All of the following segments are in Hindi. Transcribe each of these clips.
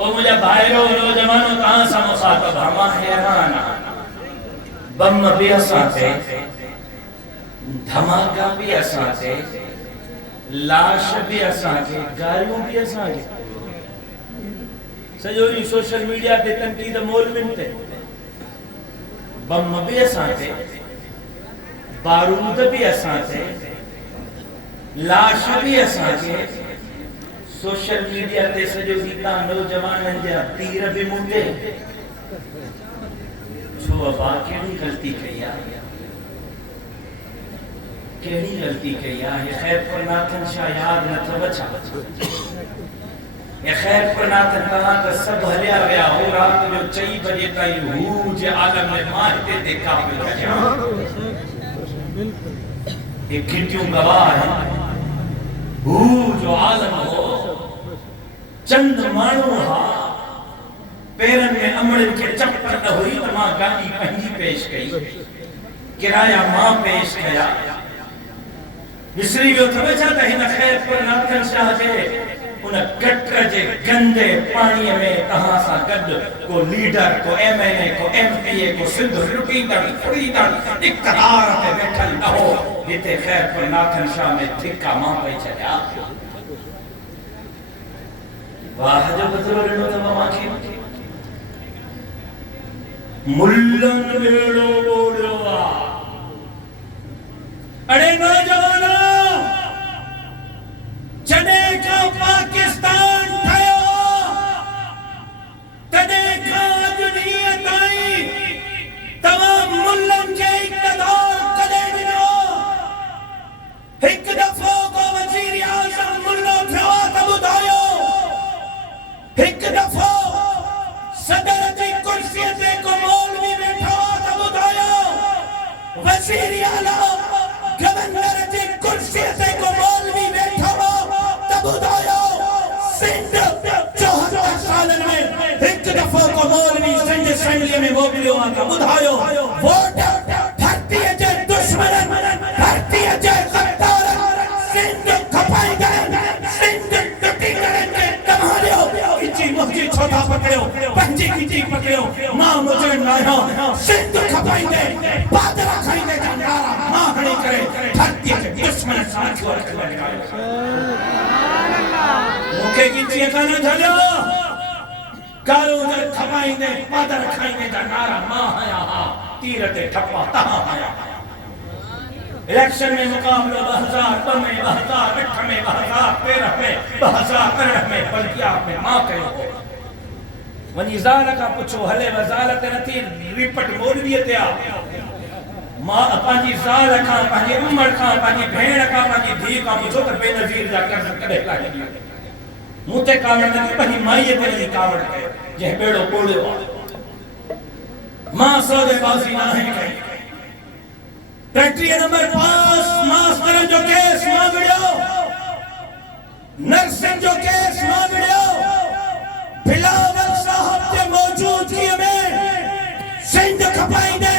ओ मुझे भाइयों नौजवानों कहां सा मुखातब हमा हैरान बम भी असाते धमाका भी असाते लाश भी असाके गालियों भी असाके सजोरी सोशल मीडिया ते तनकीद मौलविन ते बम भी असाते बारूद भी असाते लाश भी असाके सोशल मीडिया ते सजो गीता नौजवानन जा तीर भी मुंडे छो अबा केड़ी गलती कया केड़ी गलती कया ये खैर पर नाथन शाह याद न तो बचा ये खैर पर नाथन तहां का सब हलिया गया हो रात जो 4 बजे ताई हू जे आलम में मारते देखा पे गया ये खिड़कियों गवाह है हू जो आलम हो चंद मानू हा पेरन में अमड़न के चप्पल न हुई तो मां गाड़ी पंजी पेश कई किराया मां पेश कया विसरी वियो थवे छा त हिन खैर पर नाथन शाह जे उन गटर जे गंदे पानी में तहां सा गड को लीडर को एमएनए को एमपीए को सिंध लुटींदड़ फुड़ीदड़ इक़्तिदार पे बैठल न हो हिते खैर पर नाथन शाह में ठिका मां पे छया वाह जो बदलो ॾिनो अथव मांखे मुल्लन वेड़ो ॿोड़ियो आहे अड़े नौजवानो जॾहिं खां पाकिस्तान ठहियो तॾहिं खां अॼु ॾींहं ताईं तव्हां मुल्लन खे इक़्तिदार कॾहिं ॾिनो हिकु दफ़ो को वज़ीर आज़म मुल्लो थियो त ॿुधायो हिकु दफ़ो सदर जी कुर्सी ते को मौलवी वेठो त ॿुधायो वज़ीर आला गवर्नर जी कुर्सी ते को मौलवी वेठो त ॿुधायो सिंध 74 सालन में हिकु दफ़ो को मौलवी सिंध असेंबली में मोकिलियो आहे त ॿुधायो वोट धरती जे दुश्मनन धरती जे गद्दारन सिंध खपाईंदा सिंध लुटींदड़न के तव्हां इची मुझी छोटा पकड़ियो पंजी कीची पकड़ियो मां मुझे नायो सिंध खपाईंदे बादरा खाईंदे जंडारा मां खड़ी करे धरती के दुश्मन साथियों रखवा सुभान अल्लाह मुखे कीची काने झलियो कारो दर खपाईंदे बादरा खाईंदे जंडारा मां आया हा तीर ते ठप्पा तहां आया इलेक्शन में मुकाबला 2002 में 2008 में 2013 में 2013 में बल्किया में मां कयो वनी ज़ाल का पुछो हले वजालत नथी रिपट मौलवी ते आ मां पांजी ज़ाल का पांजी उम्र का पांजी भेण का पांजी धी का पुछो त बेनज़ीर जा कर्ज कदे लागी मुते कावड़ ने पांजी माई ते कावड़ के जे बेड़ो कोड़ियो मां सौदेबाजी ना है कई फैक्ट्री नंबर 5 मास्टर जो केस मांगड़ियो नर्सिंग जो केस मांगड़ियो बिलावल साहब के मौजूदगी में सिंध खपाईंदे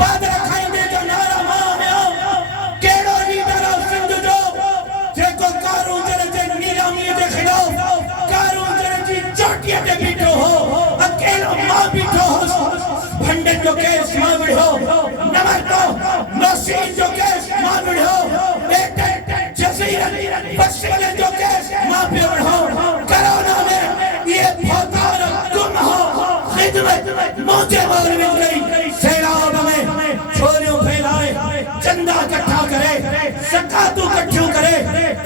बादरा खाईंदे जो नारा मां आयो केड़ो लीडर सिंध जो जेको कारून जे नीलामी जे खिलाफ कारून जी चोटी ते बीठो हो अकेलो मां बीठो हो भंडन जो केस मांगड़ियो नंबर 2 नसीर जो केस मांगड़ियो बेटे जजीरा बशीर जो केस मां पे बढ़ो कोरोना में ये फौतार गुम हो खिदमत मुझे मौलवी गई सैलाब में छोरियों फैलाए चंदा इकट्ठा करे ज़कातू इकट्ठो करे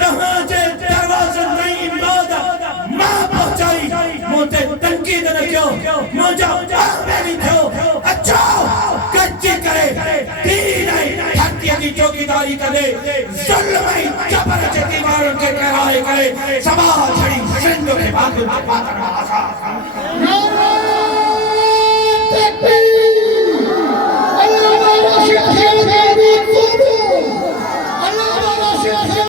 तहां जे दरवाज़े नहीं इमदाद मां पहुंचाई मुझे तनकीद न क्यों मुझे आमेरी थियो अच्छा कच्ची करे दीन धरती की चौकीदारी करे जुल्म जबर के दीवारों के कराए करे सबा छड़ी सिंध के बादल के पातर आसा